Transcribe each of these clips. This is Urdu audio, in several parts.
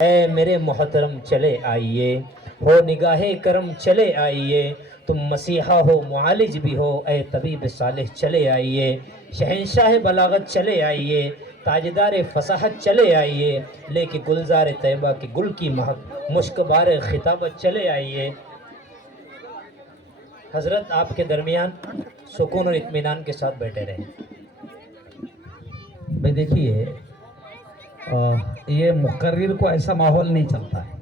اے میرے محترم چلے آئیے، ہو نگاہ کرم چلے آئیے، تم مسیحا ہو معالج بھی ہو، اے طبیب صالح چلے آئیے، شہنشاہ بلاغت چلے آئیے، تاجدار فصاحت چلے آئیے، لے کے گلزار طیبہ کی گل کی مہک، مشک بار خطابت چلے آئیے۔ حضرت آپ کے درمیان سکون اور اطمینان کے ساتھ بیٹھے رہیں۔ بھئی دیکھیے، یہ مقرر کو ایسا ماحول نہیں چلتا ہے،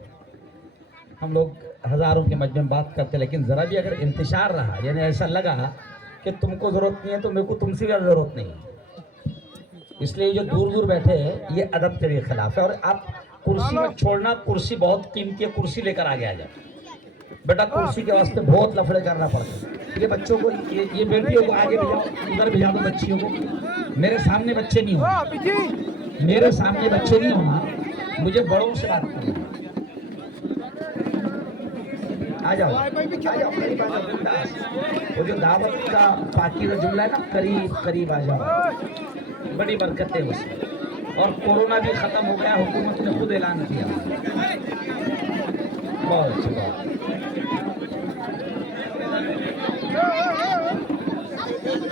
ہم لوگ ہزاروں کے مجمع میں بات کرتے، لیکن ذرا بھی اگر انتشار رہا، یعنی ایسا لگا کہ تم کو ضرورت نہیں ہے تو میرے کو تم سے بھی ضرورت نہیں ہے، اس لیے جو دور دور بیٹھے ہیں یہ ادب کے بھی خلاف ہے۔ اور آپ کرسی میں چھوڑنا، کرسی بہت قیمتی ہے، کرسی لے کر آگے آ جاؤ بیٹا، کرسی کے واسطے بہت لفڑے کرنا پڑتا ہے۔ یہ بچوں کو، یہ بیٹیوں کو آگے بھیجاؤ، ادھر بھیجا دو بچیوں کو، میرے سامنے بچے نہیں ہونا، میرے سامنے بچے نہیں ہونا، مجھے بڑوں سے بات کرنا۔ آ جاؤ قریب آ جاؤ، وہ جو دعوت کا پاکیزہ جملہ ہے نا، قریب قریب آ جاؤ، بڑی برکتیں اس میں۔ اور کورونا بھی ختم ہو گیا، حکومت نے خود اعلان کیا، بہت اچھی بات۔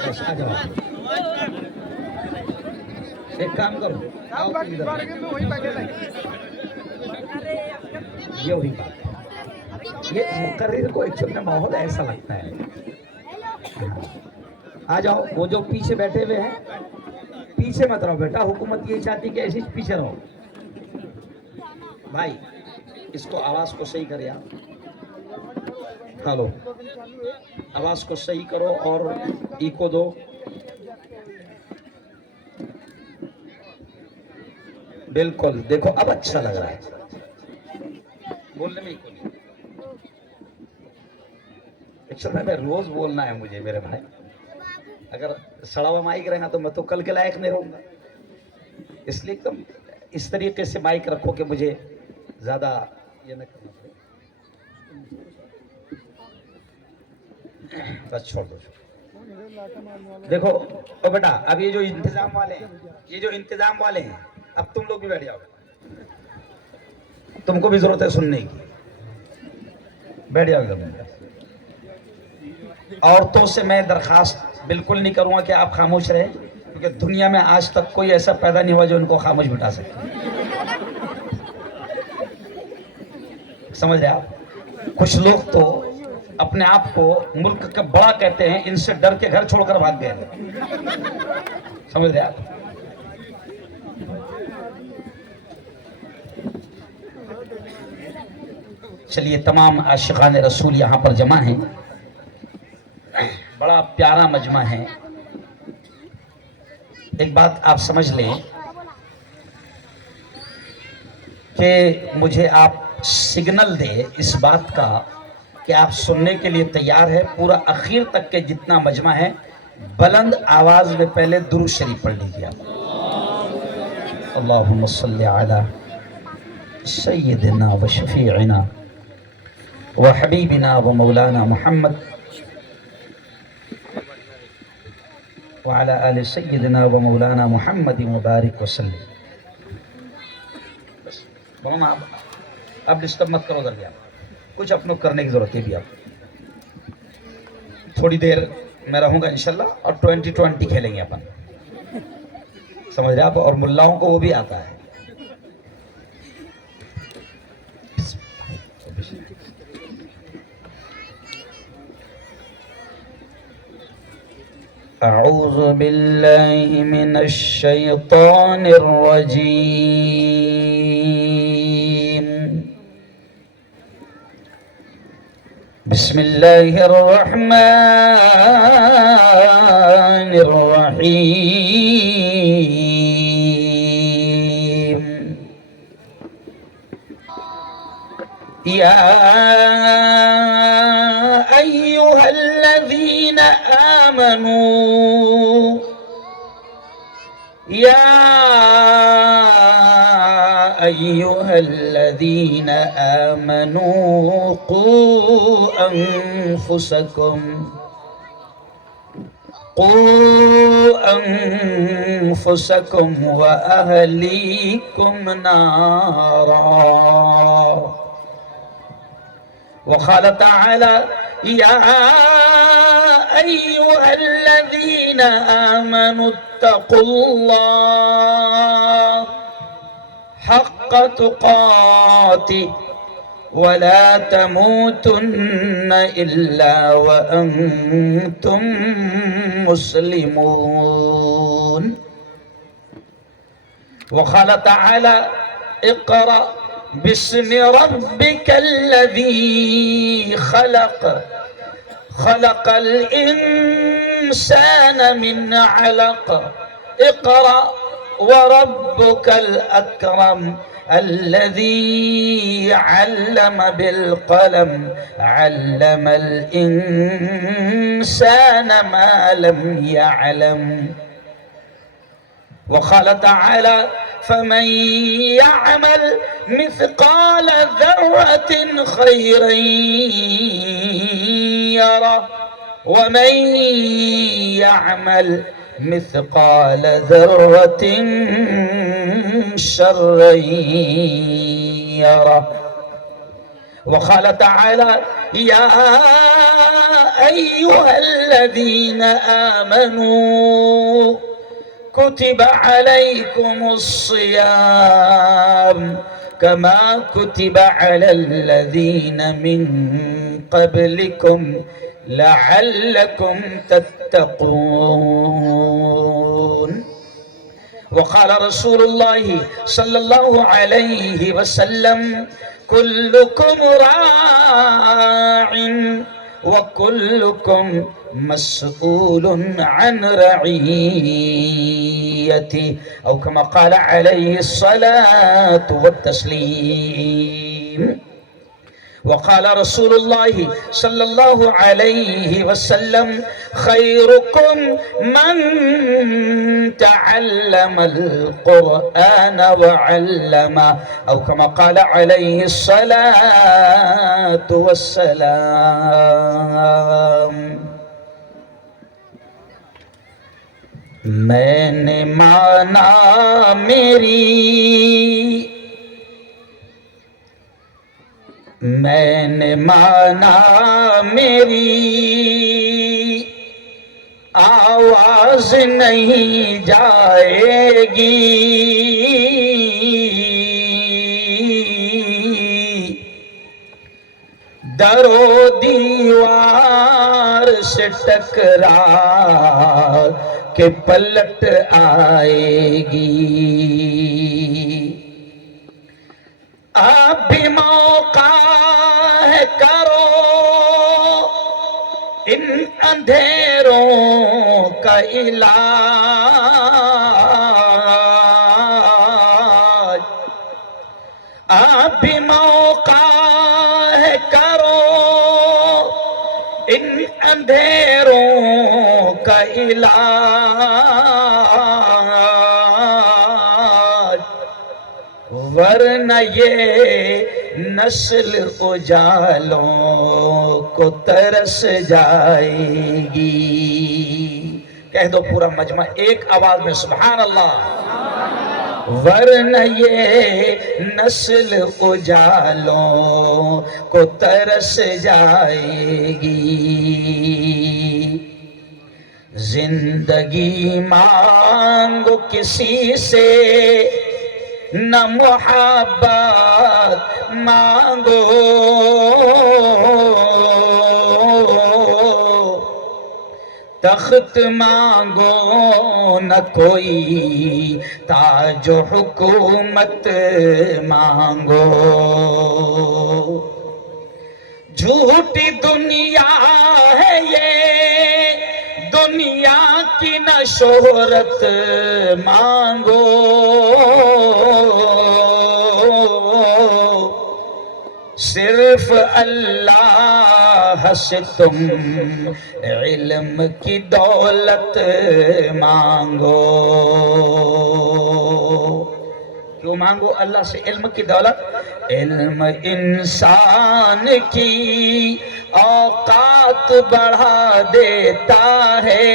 بس آ جاؤ، ایک کام کرو، آؤ تم ادھر، یہ وہی بات، یہ مقرر کو ایک چھوٹا ماحول ایسا لگتا ہے۔ آ جاؤ، وہ جو پیچھے بیٹھے ہوئے ہیں پیچھے مت رہو بیٹا، حکومت یہ چاہتی کہ ایسے پیچھے رہو۔ بھائی اس کو آواز کو صحیح کرے آپ، ہلو، آواز کو صحیح کرو اور ایکو دو۔ بالکل، دیکھو اب اچھا لگ رہا ہے، بولنے میں ایکو نہیں۔ ایکچوئل میں روز بولنا ہے مجھے میرے بھائی، اگر سڑا ہوا مائک رہے گا تو میں تو کل کے لائق نہیں رہوں گا، اس لیے تم اس طریقے سے مائک رکھو کہ مجھے زیادہ یہ نہ کرنا پڑے۔ بس چھوڑ دو۔ دیکھو او بیٹا، اب یہ جو انتظام والے ہیں، اب تم لوگ بھی بیٹھ جاؤ، تم کو بھی ضرورت ہے سننے کی، بیٹھ جاؤ ادھر۔ عورتوں سے میں درخواست بالکل نہیں کروں گا کہ آپ خاموش رہیں، کیونکہ دنیا میں آج تک کوئی ایسا پیدا نہیں ہوا جو ان کو خاموش بٹھا سکے، سمجھ رہے آپ؟ کچھ لوگ تو اپنے آپ کو ملک کا بڑا کہتے ہیں، ان سے ڈر کے گھر چھوڑ کر بھاگ گئے، سمجھ رہے آپ؟ چلیے، تمام عاشقان رسول یہاں پر جمع ہیں، بڑا پیارا مجمع ہے۔ ایک بات آپ سمجھ لیں کہ مجھے آپ سگنل دے اس بات کا کہ آپ سننے کے لیے تیار ہے، پورا اخیر تک کے جتنا مجمع ہے، بلند آواز میں پہلے درود شریف پڑھ لیجیے۔ اللہم صلی علی سیدنا و شفیعنا و حبیبنا و مولانا محمد وعلی آل سیدنا و مولانا محمد مبارک وسلم۔ مولانا اب ڈسٹرب مت کرو ادھر، کچھ اپنوں کرنے کی ضرورت ہے بھی، آپ تھوڑی دیر میں رہوں گا انشاءاللہ، اور 20-20 کھیلیں گے اپن، سمجھ رہے آپ؟ اور ملاؤں کو وہ بھی آتا ہے۔ اعوذ باللہ من الشیطان الرجیم، بسم اللہ الرحمن الرحیم، یا ایہا الذین آمنوا، یا ایہا الذین آمنوا قوا انفسکم و اہلیکم نارا وقال تعالى يا أيها الذين آمنوا اتقوا الله حق تقاته ولا تموتن إلا وأنتم مسلمون. وقال تعالى اقرأ باسم ربك الذي خلق خلق الإنسان من علق اقرأ وربك الأكرم الذي علم بالقلم علم الإنسان ما لم يعلم. وقال تعالى فمن يعمل مثقال ذرة خيرا يره ومن يعمل مثقال ذرة شرا يره. وقال تعالى يا أيها الذين آمنوا كتب عليكم الصيام كما كتب على الذين من قبلكم لعلكم تتقون. وقال رسول الله صلى الله عليه وسلم كلكم راع وكلكم مسؤول عن رعيته أو كما قال عليه الصلاة والتسليم. وقال رسول الله صلى الله عليه وسلم خيركم من تعلم القرآن وعلمه أو كما قال عليه الصلاة والسلام. میں نے مانا میری آواز نہیں جائے گی در و دیوار سے ٹکرا کہ پلٹ آئے گی. اب بھی موقع ہے کرو ان اندھیروں کا علاج. اب بھی موقع ہے کرو ان اندھیروں کا علاج ورنہ یہ نسل اجالوں کو ترس جائے گی. کہہ دو پورا مجمع ایک آواز میں سبحان اللہ. ورنہ یہ نسل اجالوں کو ترس جائے گی. زندگی مانگو کسی سے نہ محبت مانگو تخت مانگو نہ کوئی تاج و حکومت مانگو. جھوٹی دنیا ہے یہ دنیا کی نہ شہرت مانگو صرف اللہ سے تم علم کی دولت مانگو. کیوں مانگو اللہ سے علم کی دولت؟ علم انسان کی اوقات بڑھا دیتا ہے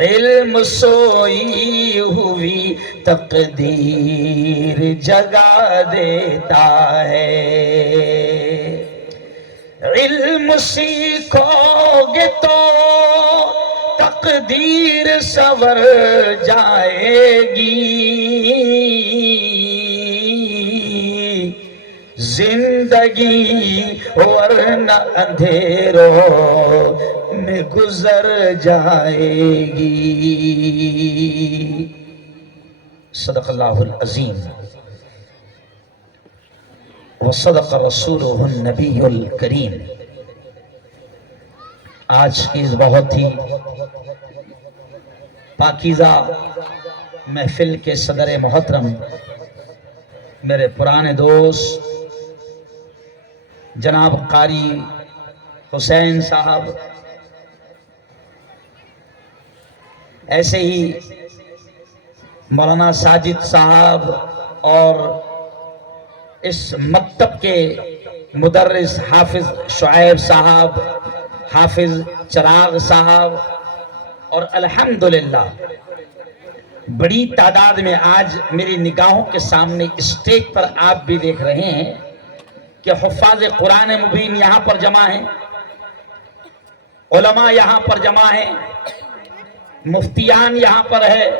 علم سوئی ہوئی بھی تقدیر جگا دیتا ہے۔ علم سیکھو گے تو تقدیر سنور جائے گی، زندگی ورنہ اندھیروں میں گزر جائے گی۔ صدق اللہ العظیم وصدق رسولہ النبی الکریم۔ آج کی اس بہت ہی پاکیزہ محفل کے صدر محترم میرے پرانے دوست جناب قاری حسین صاحب، ایسے ہی مولانا ساجد صاحب اور اس مکتب کے مدرس حافظ شعیب صاحب، حافظ چراغ صاحب، اور الحمدللہ بڑی تعداد میں آج میری نگاہوں کے سامنے اسٹیج پر آپ بھی دیکھ رہے ہیں کہ حفاظ قرآن مبین یہاں پر جمع ہیں، علماء یہاں پر جمع ہیں، مفتیان یہاں پر ہے،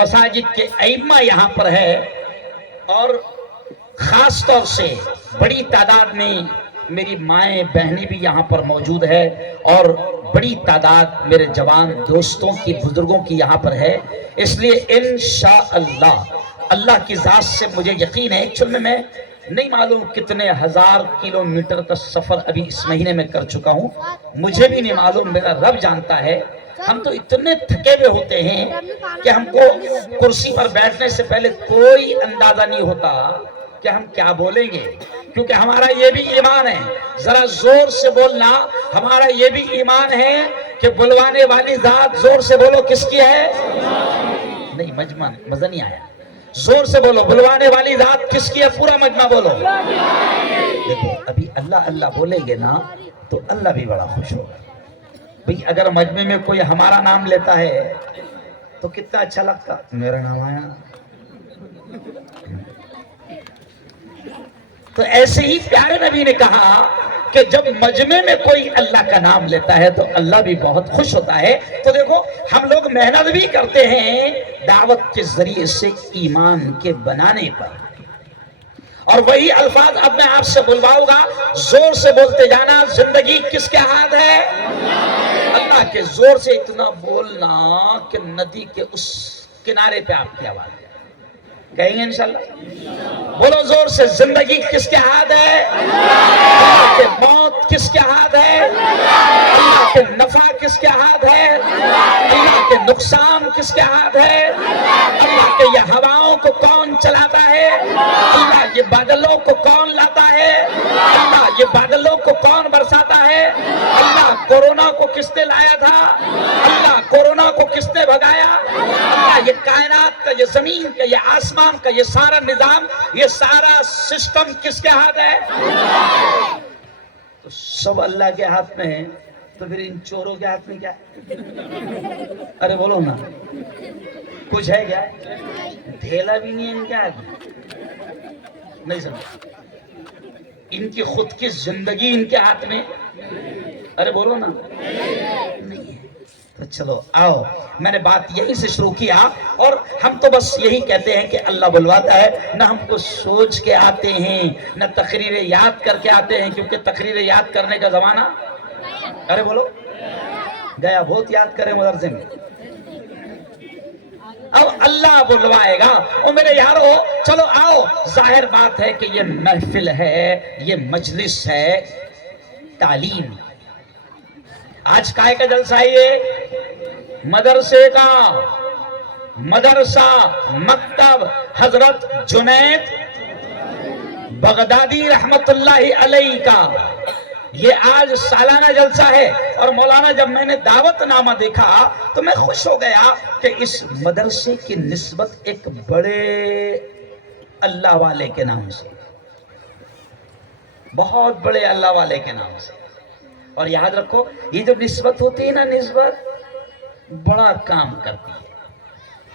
مساجد کے ائمہ یہاں پر ہے، اور خاص طور سے بڑی تعداد میں میری مائیں بہنیں بھی یہاں پر موجود ہے، اور بڑی تعداد میرے جوان دوستوں کی، بزرگوں کی یہاں پر ہے۔ اس لیے انشاءاللہ اللہ کی ذات سے مجھے یقین ہے، ایکچوئل میں نہیں معلوم کتنے ہزار کلومیٹر کا سفر ابھی اس مہینے میں کر چکا ہوں، مجھے بھی نہیں معلوم، میرا رب جانتا ہے۔ ہم تو اتنے تھکے ہوئے ہوتے ہیں کہ ہم کو کرسی پر بیٹھنے سے پہلے کوئی اندازہ نہیں ہوتا کہ ہم کیا بولیں گے، کیونکہ ہمارا یہ بھی ایمان ہے، ذرا زور سے بولنا، ہمارا یہ بھی ایمان ہے کہ بلوانے والی ذات، زور سے بولو کس کی ہے؟ نہیں، مجمع مزہ نہیں آیا، زور سے بولو، بلوانے والی ذات کس کی ہے؟ پورا مجمع بولو۔ دیکھو ابھی اللہ اللہ بولیں گے نا تو اللہ بھی بڑا خوش ہوگا۔ بھئی اگر مجمع میں کوئی ہمارا نام لیتا ہے تو کتنا اچھا لگتا، میرا نام آیا نا۔ تو ایسے ہی پیارے نبی نے کہا کہ جب مجمع میں کوئی اللہ کا نام لیتا ہے تو اللہ بھی بہت خوش ہوتا ہے۔ تو دیکھو ہم لوگ محنت بھی کرتے ہیں دعوت کے ذریعے سے ایمان کے بنانے پر، اور وہی الفاظ اب میں آپ سے بلواؤں گا، زور سے بولتے جانا، زندگی کس کے ہاتھ ہے؟ اللہ کے۔ زور سے اتنا بولنا کہ ندی کے اس کنارے پہ آپ کی آواز ہے، کہیں گے انشاءاللہ؟ بولو زور سے، زندگی کس کے ہاتھ ہے؟ اللہ کے۔ موت کس کے ہاتھ ہے؟ اللہ کے۔ نفع کس کے ہاتھ ہے؟ اللہ کے۔ نقصان کس کے ہاتھ ہے؟ اللہ کے۔ یہ ہواؤں کو کون چلاتا ہے؟ اللہ۔ یہ بادلوں کو کون لاتا ہے؟ اللہ۔ یہ بادلوں کو کون برساتا ہے؟ اللہ۔ کورونا کو کس نے لایا تھا؟ اللہ۔ کورونا کو کس نے بھگایا؟ اللہ۔ یہ کائنات کا، یہ زمین کا، یہ آسمان کا، یہ سارا نظام، یہ سارا سسٹم کس کے ہاتھ ہے؟ تو سب اللہ کے ہاتھ میں ہے، تو پھر ان چوروں کے ہاتھ میں کیا ہے؟ ارے بولو نا، کچھ ہے کیا؟ دھیلا بھی نہیں ہے ان کے ہاتھ میں، نہیں سمجھ؟ ان کی خود کی زندگی ان کے ہاتھ میں، ارے بولو نا، نہیں ہے۔ تو چلو آؤ، میں نے بات یہیں سے شروع کیا، اور ہم تو بس یہی کہتے ہیں کہ اللہ بلواتا ہے، نہ ہم کو سوچ کے آتے ہیں، نہ تقریریں یاد کر کے آتے ہیں، کیونکہ تقریریں یاد کرنے کا زمانہ، ارے بولو، گیا۔ بہت یاد کریں مدرسے میں، اب اللہ بلوائے گا۔ اور میرے یارو چلو آؤ، ظاہر بات ہے کہ یہ محفل ہے، یہ مجلس ہے تعلیم۔ آج کائے کا جلسہ ہے؟ یہ مدرسے کا، مدرسہ مکتب حضرت جنید بغدادی رحمت اللہ علیہ کا یہ آج سالانہ جلسہ ہے۔ اور مولانا جب میں نے دعوت نامہ دیکھا تو میں خوش ہو گیا کہ اس مدرسے کی نسبت ایک بڑے اللہ والے کے نام سے، بہت بڑے اللہ والے کے نام سے۔ اور یاد رکھو یہ جو نسبت ہوتی ہے نا، نسبت بڑا کام کرتی ہے۔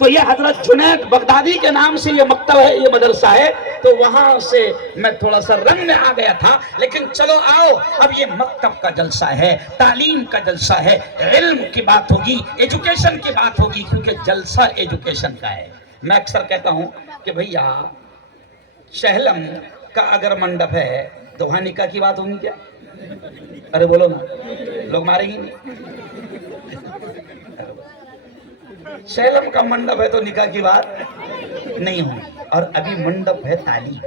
تو یہ حضرت جنید بغدادی کے نام سے یہ مکتب ہے، یہ مدرسہ ہے، تو وہاں سے میں تھوڑا سا رنگ میں آ گیا تھا، لیکن چلو آؤ اب یہ مکتب کا جلسہ ہے، تعلیم کا جلسہ ہے، علم کی بات ہوگی، ایجوکیشن کی بات ہوگی، کیونکہ جلسہ ایجوکیشن کا ہے۔ میں اکثر کہتا ہوں کہ بھئیہ شہلم کا اگر منڈپ ہے تو وہاں نکاح کی بات ہوگی کیا؟ ارے بولو نا، لوگ ماریں گے نہیں؟ شیلم کا منڈپ ہے تو نکاح کی بات نہیں ہوگی، اور ابھی منڈپ ہے تعلیم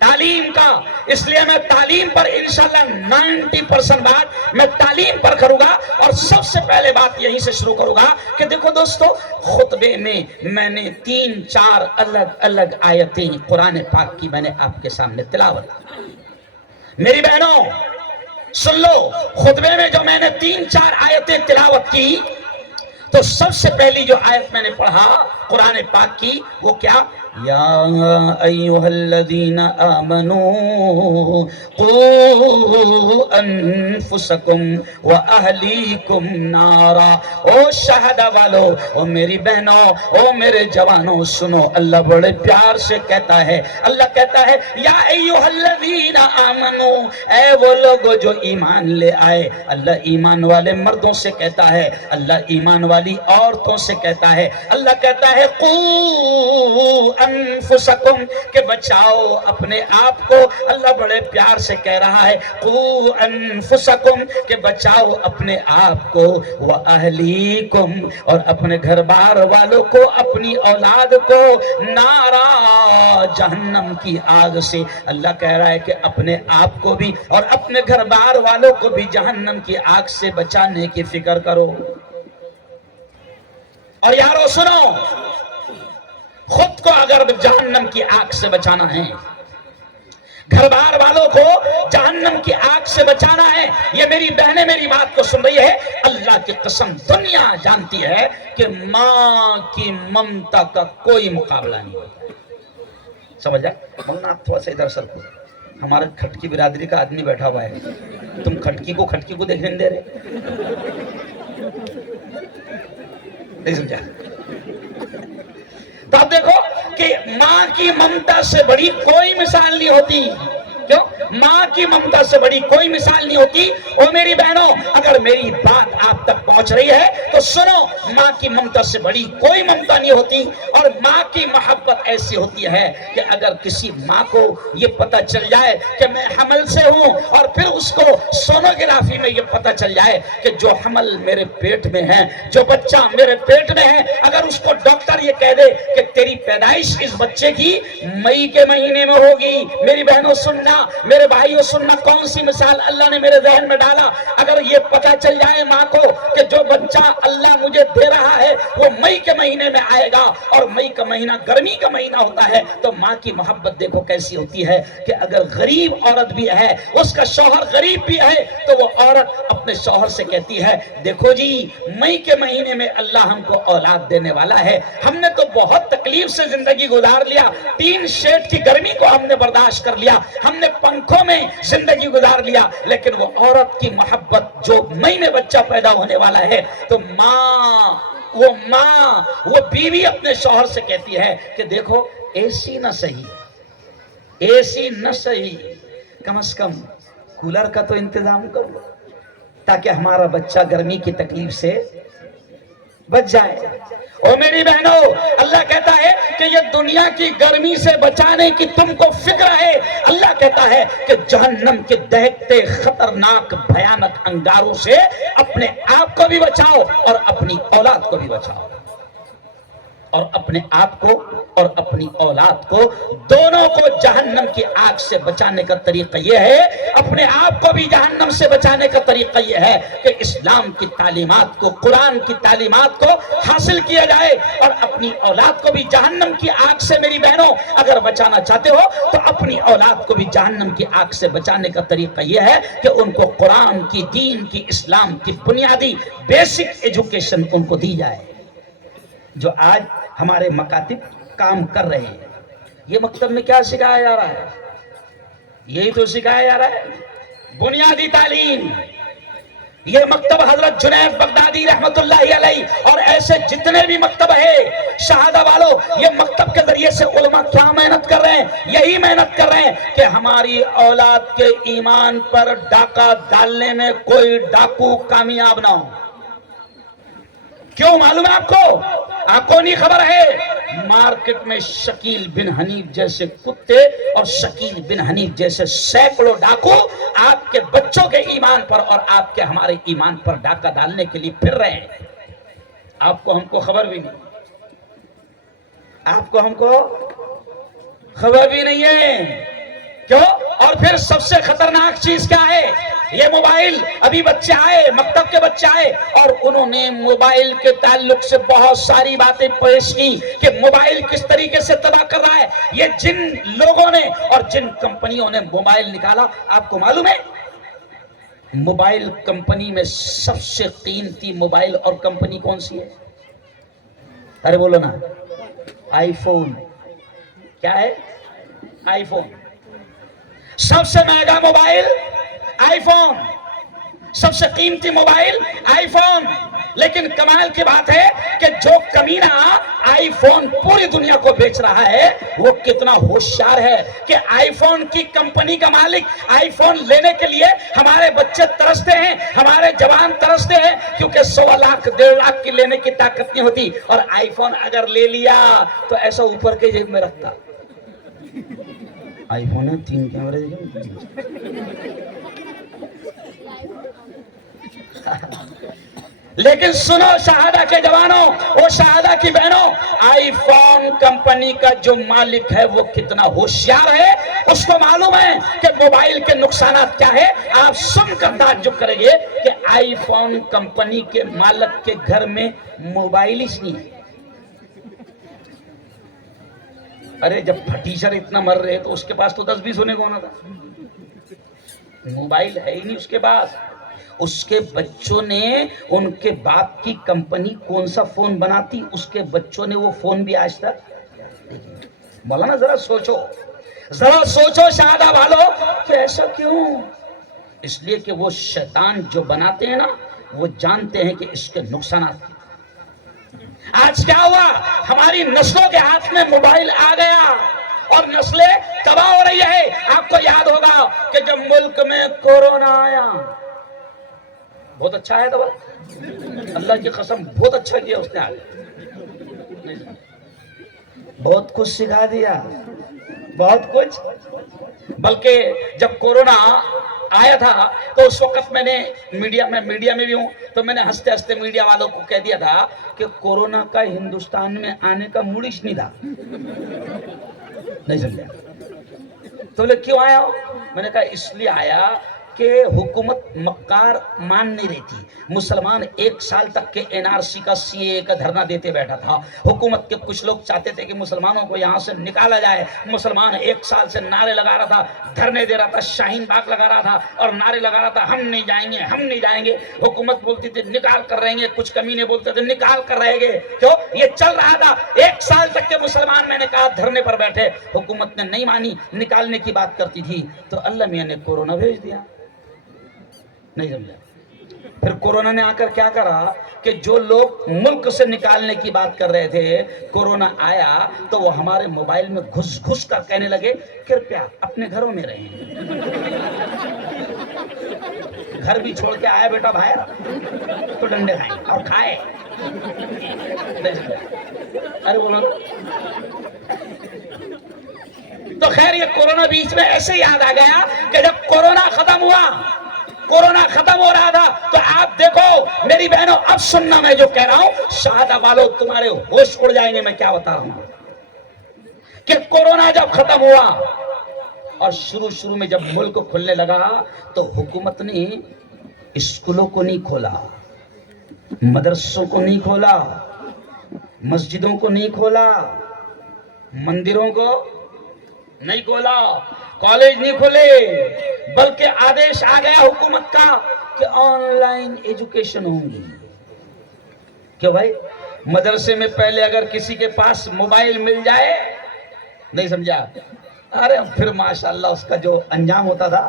تعلیم کا، اس لیے میں تعلیم پر انشاءاللہ 90% بات میں تعلیم پر کروں گا، اور سب سے پہلے بات یہیں سے شروع کروں گا کہ دیکھو دوستو، خطبے میں نے 3-4 الگ الگ آیتیں قرآن پاک کی میں نے آپ کے سامنے تلاوت کی۔ میری بہنوں سن لو، خطبے میں جو میں نے 3-4 آیتیں تلاوت کی، تو سب سے پہلی جو آیت میں نے پڑھا قرآن پاک کی وہ کیا؟ یا ایھا الذین آمنوا قوا انفسکم واہلیکم نارا۔ او شہداء والو، او میری بہنوں، او میرے جوانوں، سنو، اللہ بڑے پیار سے کہتا ہے، اللہ کہتا ہے یا ایھا الذین آمنوا، اے وہ لوگ جو ایمان لے آئے۔ اللہ ایمان والے مردوں سے کہتا ہے، اللہ ایمان والی عورتوں سے کہتا ہے، اللہ کہتا ہے قوا انفسکم، کہ بچاؤ اپنے آپ کو۔ اللہ بڑے پیار سے کہہ رہا ہے قوا انفسکم، کہ بچاؤ اپنے آپ کو، واہلیکم، اور اپنے گھر بار والوں کو، اپنی اولاد کو، نارا، جہنم کی آگ سے۔ اللہ کہہ رہا ہے کہ اپنے آپ کو بھی اور اپنے گھر بار والوں کو بھی جہنم کی آگ سے بچانے کی فکر کرو۔ اور یارو سنو، خود کو اگر جہنم کی آگ سے بچانا ہے، گھر بار والوں کو جہنم کی آگ سے بچانا ہے، یہ میری بہنیں میری بات کو سن رہی ہے، اللہ کی قسم دنیا جانتی ہے کہ ماں کی ممتا کا کوئی مقابلہ نہیں ہوتا۔ سمجھ جائے؟ مولانا آپ تھوڑا سا ادھر سر کو، ہمارا کھٹکی برادری کا آدمی بیٹھا ہوا ہے، تم کھٹکی کو دیکھنے نہیں دے رہے، نہیں سمجھا؟ تو اب دیکھو کہ ماں کی ممتا سے بڑی کوئی مثال نہیں ہوتی۔ کیوں؟ ماں کی ممتا سے بڑی کوئی مثال نہیں ہوتی۔ اور میری بہنوں، اگر میری بات آپ تک پہنچ رہی ہے تو سنو، ماں کی ممتا سے بڑی کوئی ممتا نہیں ہوتی، اور ماں کی محبت ایسی ہوتی ہے کہ اگر کسی ماں کو یہ پتہ چل جائے کہ میں حمل سے ہوں، اور پھر اس کو سونوگرافی میں یہ پتہ چل جائے کہ جو حمل میرے پیٹ میں ہے، جو بچہ میرے پیٹ میں ہے، اگر اس کو ڈاکٹر یہ کہہ دے کہ تیری پیدائش اس بچے کی مئی کے مہینے میں ہوگی، میری بہنوں سننا، میرے بھائیوں سننا، کون سی مثال اللہ نے میرے ذہن میں ڈالا۔ اگر یہ پتہ چل جائے ماں کو کہ جو بچہ اللہ مجھے دے رہا ہے وہ مئی کے مہینے میں آئے گا، اور مئی کا مہینہ گرمی کا مہینہ ہوتا ہے، تو ماں کی محبت دیکھو کیسی ہوتی ہے کہ اگر غریب عورت بھی ہے، اس کا شوہر غریب بھی ہے، تو وہ عورت اپنے شوہر سے کہتی ہے دیکھو جی، مئی کے مہینے میں اللہ ہم کو اولاد دینے والا ہے، ہم نے تو بہت تکلیف سے زندگی گزار لیا، 3 شیڈ کی گرمی کو ہم نے برداشت کر لیا، ہم نے پنکھوں میں زندگی گزار لیا، لیکن وہ عورت کی محبت جو مئی میں بچہ پیدا ہونے والا ہے، تو وہ بیوی اپنے شوہر سے کہتی ہے کہ دیکھو اے سی نہ صحیح، کم از کم کولر کا تو انتظام کر لو تاکہ ہمارا بچہ گرمی کی تکلیف سے بچ جائے۔ او میری بہنوں، اللہ کہتا ہے کہ یہ دنیا کی گرمی سے بچانے کی تم کو فکر ہے، اللہ کہتا ہے کہ جہنم کے دہتے خطرناک بھیانک انگاروں سے اپنے آپ کو بھی بچاؤ اور اپنی اولاد کو بھی بچاؤ، اور اپنے آپ کو اور اپنی اولاد کو، دونوں کو جہنم کی آگ سے بچانے کا طریقہ یہ ہے، اپنے آپ کو بھی جہنم سے بچانے کا طریقہ یہ ہے کہ اسلام کی تعلیمات کو، قرآن کی تعلیمات کو حاصل کیا جائے، اور اپنی اولاد کو بھی جہنم کی آگ سے، میری بہنوں اگر بچانا چاہتے ہو تو اپنی اولاد کو بھی جہنم کی آگ سے بچانے کا طریقہ یہ ہے کہ ان کو قرآن کی، دین کی، اسلام کی بنیادی بیسک ایجوکیشن ان کو دی جائے۔ جو آج ہمارے مکاتب کام کر رہے ہیں، یہ مکتب میں کیا سکھایا جا رہا ہے؟ یہی تو سکھایا جا رہا ہے، بنیادی تعلیم۔ یہ مکتب حضرت جنید بغدادی رحمتاللہ علیہ اور ایسے جتنے بھی مکتب ہے شہادہ والوں، یہ مکتب کے ذریعے سے علماء کیا محنت کر رہے ہیں؟ یہی محنت کر رہے ہیں کہ ہماری اولاد کے ایمان پر ڈاکہ ڈالنے میں کوئی ڈاکو کامیاب نہ ہو۔ کیوں معلوم ہے آپ کو نہیں خبر ہے؟ مارکیٹ میں شکیل بن حنیف جیسے کتے اور شکیل بن حنیف جیسے سینکڑوں ڈاکو آپ کے بچوں کے ایمان پر اور آپ کے ہمارے ایمان پر ڈاکہ ڈالنے کے لیے پھر رہے ہیں۔ آپ کو ہم کو خبر بھی نہیں، آپ کو ہم کو خبر بھی نہیں ہے۔ کیوں؟ اور پھر سب سے خطرناک چیز کیا ہے؟ یہ موبائل، ابھی بچے آئے، مکتب کے بچے آئے اور انہوں نے موبائل کے تعلق سے بہت ساری باتیں پیش کی کہ موبائل کس طریقے سے تباہ کر رہا ہے۔ یہ جن لوگوں نے اور جن کمپنیوں نے موبائل نکالا، آپ کو معلوم ہے موبائل کمپنی میں سب سے قیمتی موبائل اور کمپنی کون سی ہے؟ ارے بولو نا، آئی فون۔ کیا ہے؟ آئی فون۔ سب سے مہنگا موبائل آئی فون، سب سے قیمتی موبائل آئی فون۔ لیکن کمال کی بات ہے کہ جو کمینہ آئی فون پوری دنیا کو بیچ رہا ہے وہ کتنا ہوشیار ہے کہ آئی فون کی کمپنی کا مالک آئی فون لینے کے لیے ہمارے بچے ترستے ہیں، ہمارے جوان ترستے ہیں، کیونکہ 1.25 لاکھ 1.5 لاکھ کی لینے کی طاقت نہیں ہوتی، اور آئی فون اگر لے لیا تو ایسا اوپر کے جیب میں رکھتا۔ آئی فون ہے 3 کیمرے، لیکن سنو شہادہ کے جوانوں، وہ شہادہ کی بہنوں، آئی فون کمپنی کا جو مالک ہے وہ کتنا ہوشیار ہے، اس کو معلوم ہے کہ موبائل کے نقصانات کیا ہے۔ آپ سن کر تعجب کریں گے کہ آئی فون کمپنی کے مالک کے گھر میں موبائل ہی نہیں ہے۔ ارے جب پھٹیچر اتنا مر رہے تو اس کے پاس تو 10-20 ہونے کو ہونا تھا، موبائل ہے ہی نہیں اس کے پاس۔ اس کے بچوں نے ان کے باپ کی کمپنی کون سا فون بناتی، اس کے بچوں نے وہ فون بھی آج تک۔ مولانا ذرا سوچو شہادہ والو کہ ایسا کیوں؟ اس لیے کہ وہ شیطان جو بناتے ہیں نا وہ جانتے ہیں کہ اس کے نقصانات۔ آج کیا ہوا؟ ہماری نسلوں کے ہاتھ میں موبائل آ گیا اور نسلیں تباہ ہو رہی ہے۔ آپ کو یاد ہوگا کہ جب ملک میں کورونا آیا، بہت اچھا ہے تو اللہ کی قسم بہت اچھا کیا اس نے، آگے بہت کچھ سکھا دیا، بہت کچھ۔ بلکہ جب کورونا آیا تھا تو اس وقت میں نے میڈیا میں بھی ہوں تو میں نے ہنستے ہنستے میڈیا والوں کو کہہ دیا تھا کہ کورونا کا ہندوستان میں آنے کا موڈش نہیں تھا، نہیں سمجھا؟ تو بولے کیوں آیا ہو؟ میں نے کہا اس لیے آیا کہ حکومت مکار مان نہیں رہی تھی۔ مسلمان 1 سال تک کے NRC کا CAA کا دھرنا دیتے بیٹھا تھا۔ حکومت کے کچھ لوگ چاہتے تھے کہ مسلمانوں کو یہاں سے نکالا جائے۔ مسلمان 1 سال سے نعرے لگا رہا تھا، دھرنے دے رہا تھا، شاہین باغ لگا رہا تھا اور نعرے لگا رہا تھا، ہم نہیں جائیں گے، ہم نہیں جائیں گے۔ حکومت بولتی تھی نکال کر رہیں گے، کچھ کمینے بولتے تھے نکال کر رہیں گے۔ کیوں؟ یہ چل رہا تھا 1 سال تک کے مسلمان، میں نے کہا دھرنے پر بیٹھے، حکومت نے نہیں مانی، نکالنے کی بات کرتی تھی تو اللہ میاں نے کورونا بھیج دیا، نہیں سمجھا؟ پھر کورونا نے آ کر کیا کرا کہ جو لوگ ملک سے نکالنے کی بات کر رہے تھے، کورونا آیا تو وہ ہمارے موبائل میں گھس کر کہنے لگے کرپیا اپنے گھروں میں رہیں۔ گھر بھی چھوڑ کے آیا بیٹا باہر تو ڈنڈے کھائیں اور کھائے۔ ارے بولو تو خیر یہ کورونا بیچ میں ایسے یاد آ گیا کہ جب کورونا ختم ہوا، کورونا ختم ہو رہا تھا تو آپ دیکھو میری بہنوں، اب سننا میں جو کہہ رہا ہوں، شہادہ والوں تمہارے ہوش اڑ جائیں گے میں کیا بتا رہا ہوں کہ کورونا جب ختم ہوا اور شروع میں جب ملک کھلنے لگا تو حکومت نے اسکولوں کو نہیں کھولا، مدرسوں کو نہیں کھولا، مسجدوں کو نہیں کھولا، مندروں کو نہیں کھولا، کالج نہیں کھولے، بلکہ آدیش آ گیا حکومت کا کہ آن لائن ایجوکیشن ہوں گی۔ کہ بھائی مدرسے میں پہلے اگر کسی کے پاس موبائل مل جائے، نہیں سمجھا، ارے پھر ماشاءاللہ اس کا جو انجام ہوتا تھا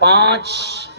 5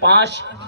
5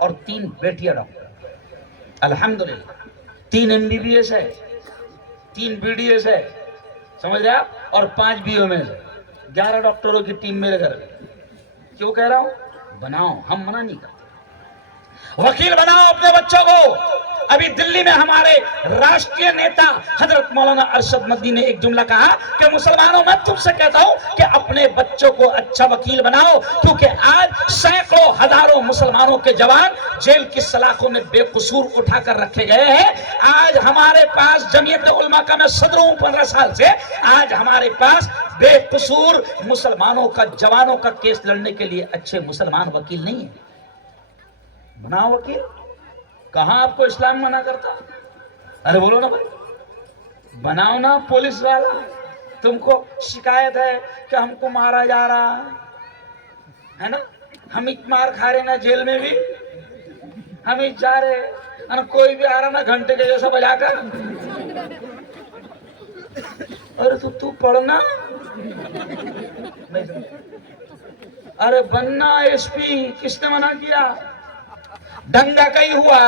اور 3 بیٹیاں ڈاکٹر. الحمدللہ 3 MBBS ہے, 3 BDS ہے, سمجھ رہے آپ, اور 5 BOMS ہے. 11 ڈاکٹروں کی ٹیم میرے گھر میں. کیوں کہہ رہا ہوں؟ بناؤ, ہم منع نہیں کرتے. وکیل بناؤ اپنے بچوں کو. ابھی دلی میں ہمارے راشٹریہ نیتا حضرت مولانا ارشد مدنی نے ایک جملہ کہا کہ مسلمانوں میں تم سے کہتا ہوں کہ اپنے بچوں کو اچھا وکیل بناؤ, کیونکہ آج سینکڑوں ہزاروں مسلمانوں کے جوان جیل کی سلاخوں میں بے قصور اٹھا کر رکھے گئے ہیں. آج ہمارے پاس جمعیت علماء کا میں صدر ہوں 15 سال سے, آج ہمارے پاس بے قصور مسلمانوں کا جوانوں کا کیس لڑنے کے لیے اچھے مسلمان وکیل نہیں ہیں. بناؤ وکیل. کہاں آپ کو اسلام منع کرتا؟ ارے بولو نا بھائی, بناؤ نا پولیس والا. تم کو شکایت ہے کہ ہم کو مارا جا رہا ہے نا, ہم مار کھا رہے نا جیل میں بھی, ہم جا رہے, کوئی بھی آ رہا نا گھنٹے کے جیسا بجا کر, ارے تو پڑھنا, ارے بننا SP. کس نے منع کیا؟ دنگا کہیں ہوا,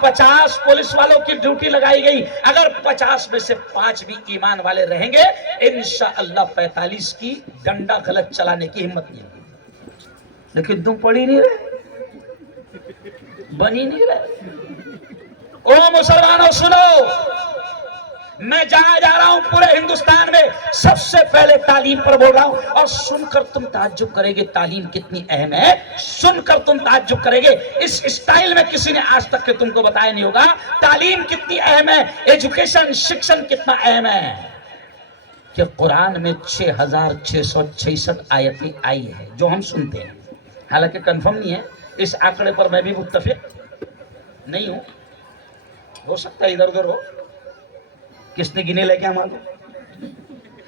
50 پولیس والوں کی ڈیوٹی لگائی گئی. اگر 50 میں سے 5 بھی ایمان والے رہیں گے, انشاءاللہ 45 کی ڈنڈا غلط چلانے کی ہمت نہیں ہوگی. لیکن تم پڑھ ہی نہیں رہے, بن ہی نہیں رہے. او مسلمانوں سنو, میں جہاں جا رہا ہوں پورے ہندوستان میں سب سے پہلے تعلیم پر بول رہا ہوں, اور سن کر تم تعجب کرے گے تعلیم کتنی اہم ہے. سن کر تم تعجب کرے گے, اس اسٹائل میں کسی نے آج تک کہ تم کو بتایا نہیں ہوگا تعلیم کتنی اہم ہے, ایجوکیشن شکشن کتنا اہم ہے. کہ قرآن میں 6666 آیتیں آئی ہے جو ہم سنتے ہیں, حالانکہ کنفرم نہیں ہے, اس آنکڑے پر میں بھی متفق نہیں ہوں, ہو سکتا ہے ادھر ادھر ہو, کس نے گنے لے کے ہمارے,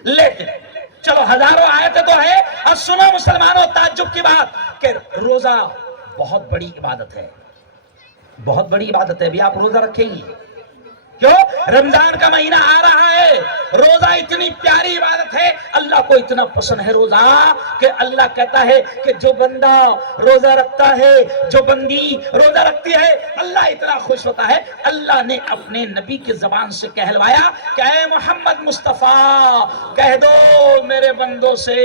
لیکن چلو ہزاروں آیتیں تو ہے. اور سنو مسلمانوں تعجب کی بات کہ روزہ بہت بڑی عبادت ہے, بہت بڑی عبادت ہے. ابھی آپ روزہ رکھیں گے, کیوں؟ رمضان کا مہینہ آ رہا ہے. روزہ اتنی پیاری عبادت ہے, اللہ کو اتنا پسند ہے روزہ کہ اللہ کہتا ہے کہ جو بندہ روزہ رکھتا ہے, جو بندی روزہ رکھتی ہے, اللہ اتنا خوش ہوتا ہے. اللہ نے اپنے نبی کی زبان سے کہلوایا کہ اے محمد مصطفیٰ کہہ دو میرے بندوں سے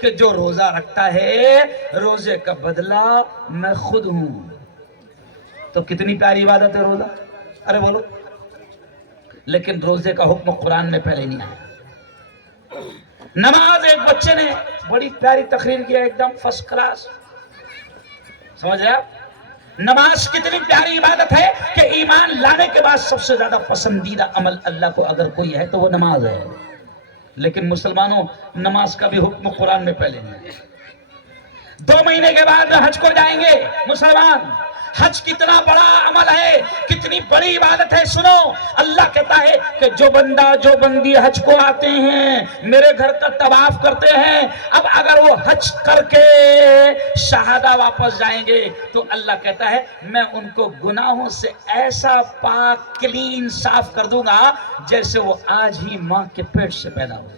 کہ جو روزہ رکھتا ہے روزے کا بدلہ میں خود ہوں. تو کتنی پیاری عبادت ہے روزہ, ارے بولو. لیکن روزے کا حکم قرآن میں پہلے نہیں آیا. نماز, ایک بچے نے بڑی پیاری تقریر کیا, ایک دم فرسٹ کلاس, سمجھ رہے آپ؟ نماز کتنی پیاری عبادت ہے کہ ایمان لانے کے بعد سب سے زیادہ پسندیدہ عمل اللہ کو اگر کوئی ہے تو وہ نماز ہے. لیکن مسلمانوں نماز کا بھی حکم قرآن میں پہلے نہیں ہے. 2 مہینے کے بعد حج کو جائیں گے مسلمان. حج کتنا بڑا عمل ہے, کتنی بڑی عبادت ہے. سنو, اللہ کہتا ہے کہ جو بندہ جو بندی حج کو آتے ہیں, میرے گھر کا طواف کرتے ہیں, اب اگر وہ حج کر کے شہادہ واپس جائیں گے تو اللہ کہتا ہے میں ان کو گناہوں سے ایسا پاک کلین صاف کر دوں گا جیسے وہ آج ہی ماں کے پیٹ سے پیدا ہوئے.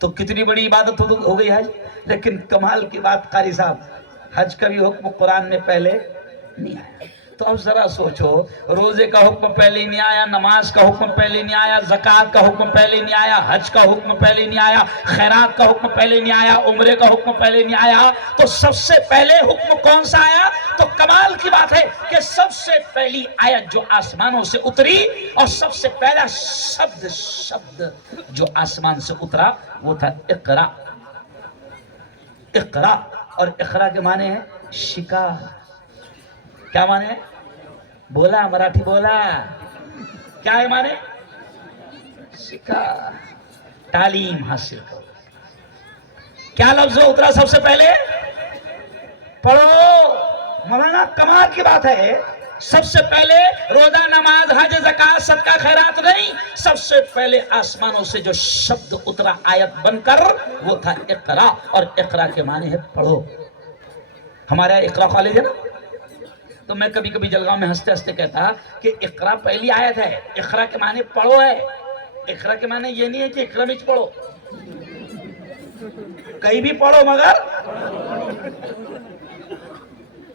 تو کتنی بڑی عبادت ہو گئی حج. لیکن کمال کی بات قاری صاحب, حج کا بھی حکم قرآن میں پہلے نہیں آیا. تو اب ذرا سوچو, روزے کا حکم پہلے نہیں آیا, نماز کا حکم پہلے نہیں آیا, زکوٰۃ کا حکم پہلے نہیں آیا, حج کا حکم پہلے نہیں آیا, خیرات کا حکم پہلے نہیں آیا, عمرے کا حکم پہلے نہیں آیا, تو سب سے پہلے حکم کون سا آیا؟ تو کمال کی بات ہے کہ سب سے پہلی آیت جو آسمانوں سے اتری اور سب سے پہلا شبد جو آسمان سے اترا وہ تھا اقرا. اقرا, اور اقرا کے معنی ہے شکا. کیا معنی ہے؟ بولا مراٹھی بولا, کیا ہے معنی؟ سکھا, تعلیم حاصل کرو. کیا لفظ اترا سب سے پہلے؟ پڑھو. مولانا کمال کی بات ہے, سب سے پہلے روزہ, نماز, حج, زکوٰۃ, صدقہ, خیرات نہیں, سب سے پہلے آسمانوں سے جو شبد اترا آیت بن کر وہ تھا اقرا. اور اقرا کے معنی ہے پڑھو. ہمارے اقرا کالج ہے نا, تو میں کبھی کبھی جلگاؤں میں ہنستے ہنستے کہتا کہ اقرا پہلی آیت ہے. اقرا کے معنی پڑھو ہے. اقرا کے معنی یہ نہیں ہے کہ اقرا میں پڑھو, کہیں بھی پڑھو, مگر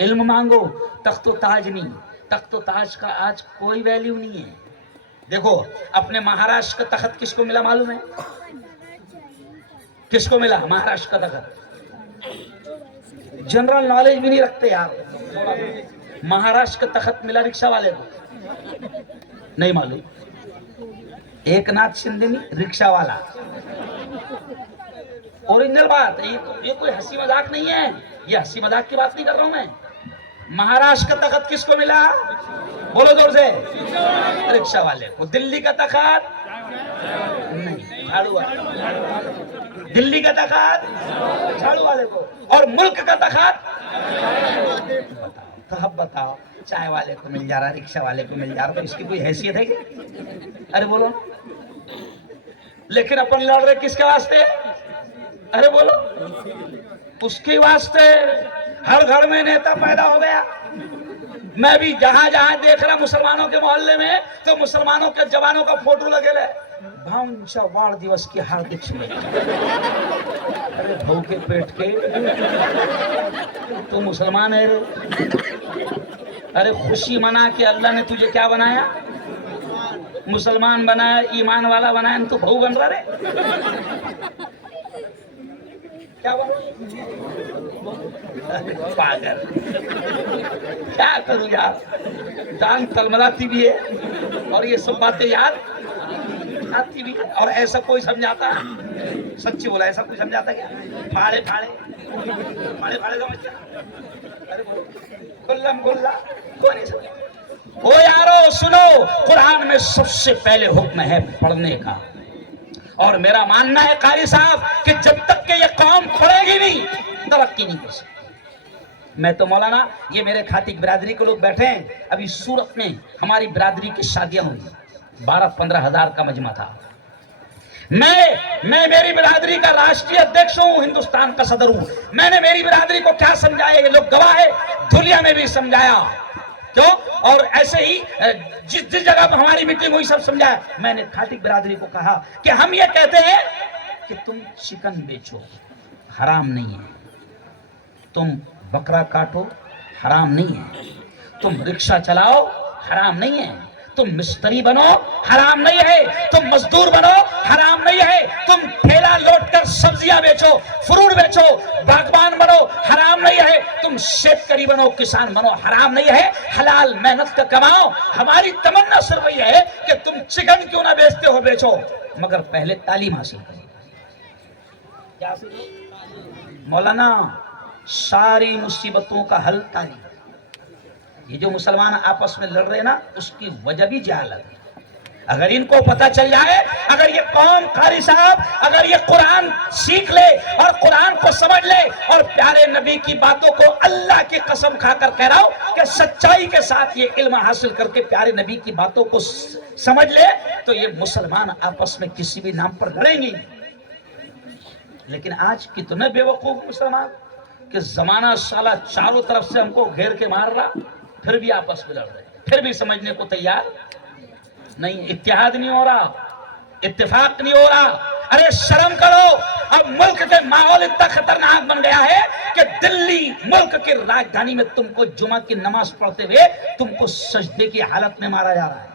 علم مانگو، تخت و تاج نہیں. تخت و تاج کا آج کوئی ویلیو نہیں ہے. دیکھو اپنے مہاراشٹر کا تخت کس کو ملا معلوم ہے؟ کس کو ملا مہاراشٹر کا تخت؟ جنرل نالج بھی نہیں رکھتے یار. مہاراشٹر کا تخت ملا رکشا والے کو. نہیں معلوم. ایک ناتھ شندے نہیں، رکشا والا. اوریجنل بات ہے. یہ کوئی ہنسی مذاق نہیں ہے. یہ ہنسی مذاق کی بات نہیں کر رہا ہوں میں. مہاراشٹر کا تخت کس کو ملا؟ بولو زور سے. رکشا والے کو. دلی کا تخت نہیں، جھاڑو والے. دلی کا تخت جھاڑو والے کو. اور ملک کا تخت تو اب بتاؤ، چائے والے کو مل جا رہا، رکشا والے کو مل جا رہا، تو اس کی کوئی حیثیت ہے کیا؟ ارے بولو. لیکن اپن لڑ رہے کس کے واسطے؟ ارے بولو. اس کے واسطے. ہر گھر میں نیتا پیدا ہو گیا. میں بھی جہاں جہاں دیکھ رہا مسلمانوں کے محلے میں تو مسلمانوں کے جوانوں کا فوٹو لگے رہے. بھانچا واڑ دیوس کی ہاردک شبھکامنائیں. ارے بھو کے پیٹ کے تو مسلمان ہے رے. ارے خوشی منا کہ اللہ نے تجھے کیا بنایا؟ مسلمان بنایا، ایمان والا بنایا. تو بھو بن رہا رے. کیا پاگل. کیا کروں یار، جان تلملاتی بھی ہے اور یہ سب باتیں یاد آتی بھی ہے. اور ایسا کوئی سمجھاتا؟ سچی بولا، ایسا کوئی سمجھاتا کیا؟ پھاڑے پھاڑے پھاڑے پھاڑے سمجھتا. ارے گلم گلا کوئی نہیں سمجھتا. او یارو سنو، قرآن میں سب سے پہلے حکم ہے پڑھنے کا. اور میرا ماننا ہے قاری صاحب کہ جب تک کہ یہ قوم پڑھے گی نہیں ترقی نہیں کر سکتی. میں تو مولانا، یہ میرے کھاتی برادری کے لوگ بیٹھے ہیں. ابھی سورت میں ہماری برادری کی شادیاں ہوئی. 12-15 ہزار کا مجمع تھا. میں میری برادری کا راشٹری ادھیکش ہوں، ہندوستان کا صدر ہوں. میں نے میری برادری کو کیا سمجھایا، یہ لوگ گواہ ہے، دھولیا میں بھی سمجھایا. کیوں؟ اور ایسے ہی جس جگہ پر ہماری میٹنگ ہوئی سب سمجھایا. میں نے کھاتی برادری کو کہا کہ ہم یہ کہتے ہیں کہ تم چکن بیچو، حرام نہیں ہے. تم بکرا کاٹو، حرام نہیں ہے. تم رکشہ چلاؤ، حرام نہیں ہے. تم مستری بنو، حرام نہیں ہے. تم مزدور بنو، حرام نہیں ہے. تم ٹھیلا لوٹ کر سبزیاں بیچو، فروٹ بیچو، باغبان بنو، حرام نہیں ہے. تم شیتکری بنو، کسان بنو، حرام نہیں ہے. حلال محنت کا کماؤ. ہماری تمنا صرف یہ ہے کہ تم چکن کیوں نہ بیچتے ہو بیچو، مگر پہلے تعلیم حاصل کرو. کیا حاصل کرو؟ مولانا، ساری مصیبتوں کا حل تعلیم. یہ جو مسلمان آپس میں لڑ رہے ہیں نا، اس کی وجہ بھی جہالت ہے. اگر ان کو پتہ چل جائے، اگر یہ قوم قاری صاحب اگر یہ قرآن سیکھ لے اور قرآن کو سمجھ لے اور پیارے نبی کی باتوں کو، اللہ کی قسم کھا کر کہہ رہا ہوں کہ سچائی کے ساتھ یہ علم حاصل کر کے پیارے نبی کی باتوں کو سمجھ لے، تو یہ مسلمان آپس میں کسی بھی نام پر لڑیں گے. لیکن آج کتنے بے وقوف مسلمان کہ زمانہ سالہ چاروں طرف سے ہم کو گھیر کے مار رہا، پھر بھی آپس میں لڑ رہے، پھر بھی سمجھنے کو تیار نہیں. اتحاد نہیں ہو رہا، اتفاق نہیں ہو رہا. ارے شرم کرو. اب ملک کے ماحول اتنا خطرناک بن گیا ہے کہ دلی ملک کی راجدھانی میں تم کو جمعہ کی نماز پڑھتے ہوئے تم کو سجدے کی حالت میں مارا جا رہا ہے.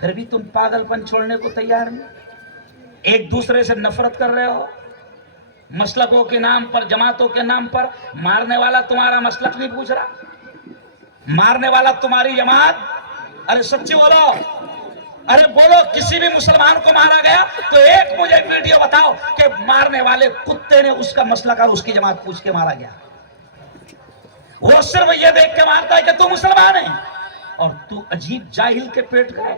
پھر بھی تم پاگل پن چھوڑنے کو تیار نہیں. ایک دوسرے سے نفرت کر رہے ہو، مسلکوں کے نام پر، جماعتوں کے نام پر. مارنے والا تمہارا مسلک نہیں پوچھ رہا، مارنے والا تمہاری جماعت. ارے سچی بولو، ارے بولو. کسی بھی مسلمان کو مارا گیا تو ایک مجھے ویڈیو بتاؤ کہ مارنے والے کتے نے اس کا مسلک اور اس کی جماعت پوچھ کے مارا گیا. وہ صرف یہ دیکھ کے مارتا ہے کہ تو مسلمان ہے. اور تو عجیب جاہل کے پیٹ کا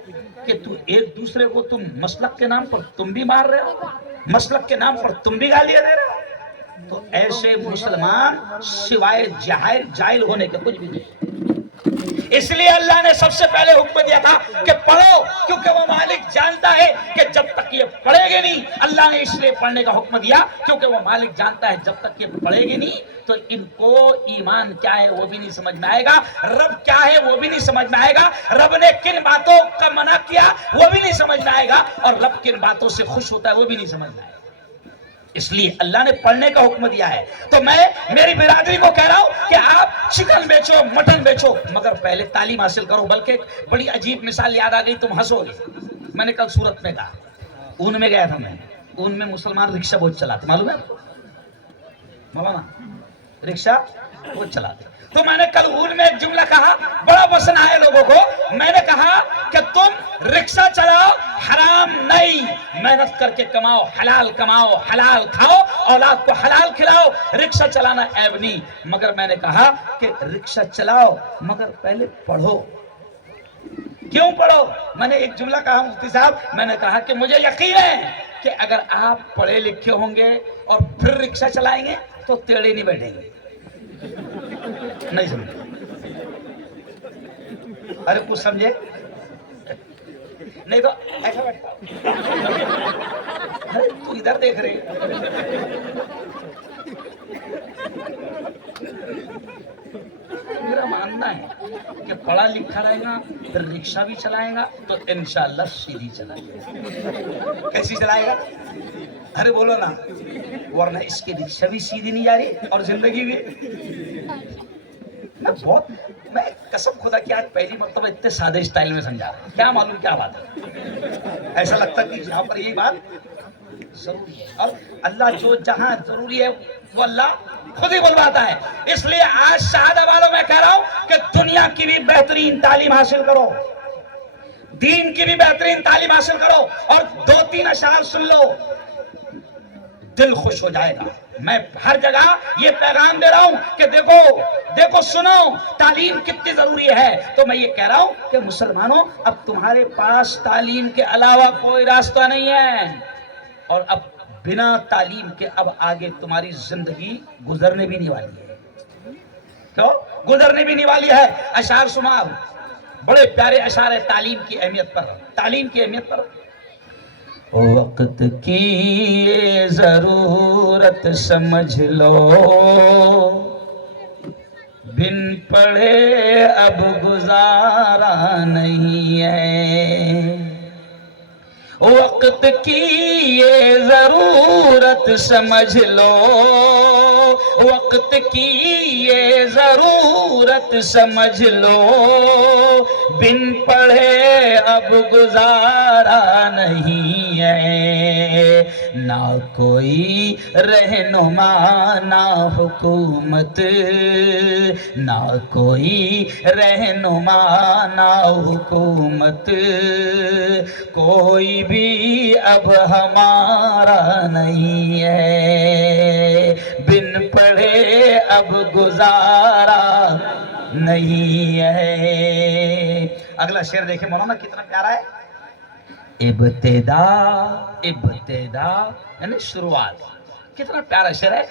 کہ تو ایک دوسرے کو تم مسلک کے نام پر تم بھی مار رہے ہو، مسلک کے نام پر تم بھی گالیاں دے رہے ہو. تو ایسے مسلمان سوائے جاہل ہونے کے کچھ بھی نہیں. اس لیے اللہ نے سب سے پہلے حکم دیا تھا کہ پڑھو، کیونکہ وہ مالک جانتا ہے کہ جب تک یہ پڑھے گی نہیں. اللہ نے اس لیے پڑھنے کا حکم دیا کیونکہ وہ مالک جانتا ہے جب تک یہ پڑھے گی نہیں تو ان کو ایمان کیا ہے وہ بھی نہیں سمجھ میں آئے گا، رب کیا ہے وہ بھی نہیں سمجھ میں آئے گا، رب نے کن باتوں کا منع کیا وہ بھی نہیں سمجھ میں آئے گا، اور رب کن باتوں سے خوش ہوتا ہے وہ بھی نہیں سمجھ میں آئے گا. اس لیے اللہ نے پڑھنے کا حکم دیا ہے. تو میں میری برادری کو کہہ رہا ہوں کہ آپ چکن بیچو مٹن بیچو مگر پہلے تعلیم حاصل کرو. بلکہ ایک بڑی عجیب مثال یاد آ گئی, تم ہنسو گے. میں نے کل سورت میں کہا, اون میں گیا تھا میں, اون میں مسلمان رکشہ بہت چلاتے, معلوم ہے آپ کو مولانا, رکشہ بہت چلاتے. تو میں نے کل اون میں ایک جملہ کہا, بڑا پسند آئے لوگوں کو. میں نے کہا کہ تم رکشہ چلاؤ حرام نہیں, محنت کر کے کماؤ, حلال کماؤ, حلال کھاؤ, اولاد کو حلال کھلاؤ. رکشہ چلانا عیب نہیں, مگر میں نے کہا کہ رکشہ چلاؤ مگر پہلے پڑھو. کیوں پڑھو؟ میں نے ایک جملہ کہا مفتی صاحب, میں نے کہا کہ مجھے یقین ہے کہ اگر آپ پڑھے لکھے ہوں گے اور پھر رکشہ چلائیں گے تو ٹیڑھے نہیں بیٹھیں گے. نہیں سمجھے؟ ارے کچھ سمجھے نہیں تو ایسا بیٹھتا. ارے تو ادھر دیکھ رہے. میرا ماننا ہے کہ پڑھا لکھا رہے گا پھر رکشہ بھی چلائے گا تو انشاءاللہ سیدھی چلائے گا. کیسی چلائے گا؟ ارے بولو نا, ورنہ اس کی رکشہ بھی سیدھی نہیں جا رہی اور زندگی بھی. میں قسم خدا کی آج پہلی مرتبہ اتنے سادے اسٹائل میں سمجھا, کیا معلوم کیا بات ہے. ایسا لگتا کہ یہاں پر یہی بات ضروری ہے, اور اللہ جو جہاں ضروری ہے وہ اللہ خود ہی بلواتا ہے. اس لیے آج شہادہ والوں میں کہہ رہا ہوں کہ دنیا کی بھی بہترین تعلیم حاصل کرو, دین کی بھی بہترین تعلیم حاصل کرو, اور 2-3 اشعار سن لو, دل خوش ہو جائے گا. میں ہر جگہ یہ پیغام دے رہا ہوں کہ دیکھو سنو تعلیم کتنی ضروری ہے. تو میں یہ کہہ رہا ہوں کہ مسلمانوں, اب تمہارے پاس تعلیم کے علاوہ کوئی راستہ نہیں ہے, اور اب بنا تعلیم کے اب آگے تمہاری زندگی گزرنے بھی نہیں والی ہے. کیوں گزرنے بھی نہیں والی ہے؟ اشعار سنا, بڑے پیارے اشعار ہے تعلیم کی اہمیت پر. تعلیم کی اہمیت پر, وقت کی یہ ضرورت سمجھ لو, بن پڑھے اب گزارا نہیں ہے. وقت کی یہ ضرورت سمجھ لو, وقت کی یہ ضرورت سمجھ لو, بن پڑھے اب گزارا نہیں ہے. نہ کوئی رہنما نہ حکومت, نہ کوئی رہنما نہ حکومت, کوئی بھی اب ہمارا نہیں ہے. بن پڑھے اب گزارا نہیں ہے. اگلا شعر دیکھیں مولانا کتنا پیارا ہے. ابتدا یعنی شروعات, کتنا پیارا شعر ہے.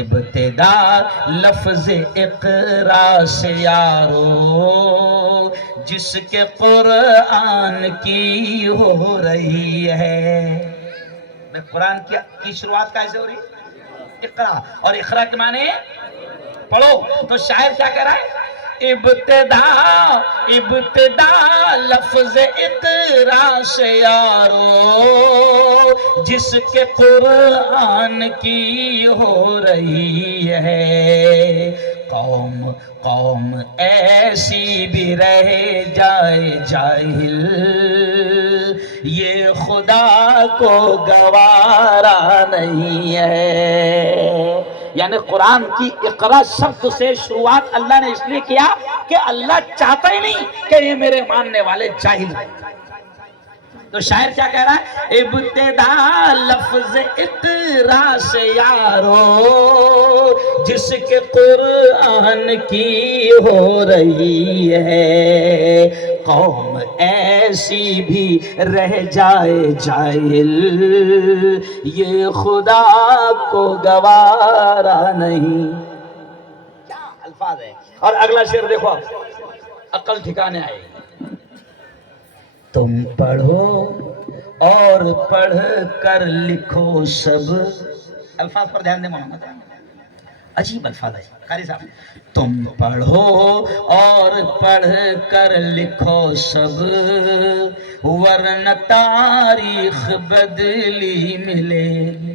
ابتدا لفظ اقرا سے یارو, جس کے قرآن کی ہو رہی ہے. میں قرآن کی شروعات کیسے ہو رہی ہے؟ اقرا, اور اقرا کے معنی پڑھو. تو شاعر کیا کہہ رہا ہے؟ ابتدا لفظ اقرا سے یارو, جس کے قرآن کی ہو رہی ہے. قوم ایسی بھی رہ جائے جاہل, یہ خدا کو گوارا نہیں ہے. یعنی قرآن کی اقرا شبد سے شروعات اللہ نے اس لیے کیا کہ اللہ چاہتا ہی نہیں کہ یہ میرے ماننے والے جاہل ہیں. تو شاعر کیا کہہ رہا ہے؟ ابتدا لفظ اقرا سے یارو, جس کے قرآن کی ہو رہی ہے. قوم ایسی بھی رہ جائے جاہل, یہ خدا کو گوارا نہیں. کیا الفاظ ہے. اور اگلا شعر دیکھو آپ, عقل ٹھکانے آئے گی. تم پڑھو اور پڑھ کر لکھو سب. الفاظ پر دھیان دیں مولانا, عجیب الفاظ ہے قاری صاحب. تم پڑھو اور پڑھ کر لکھو سب, ورنہ تاریخ بدلی ملے گی.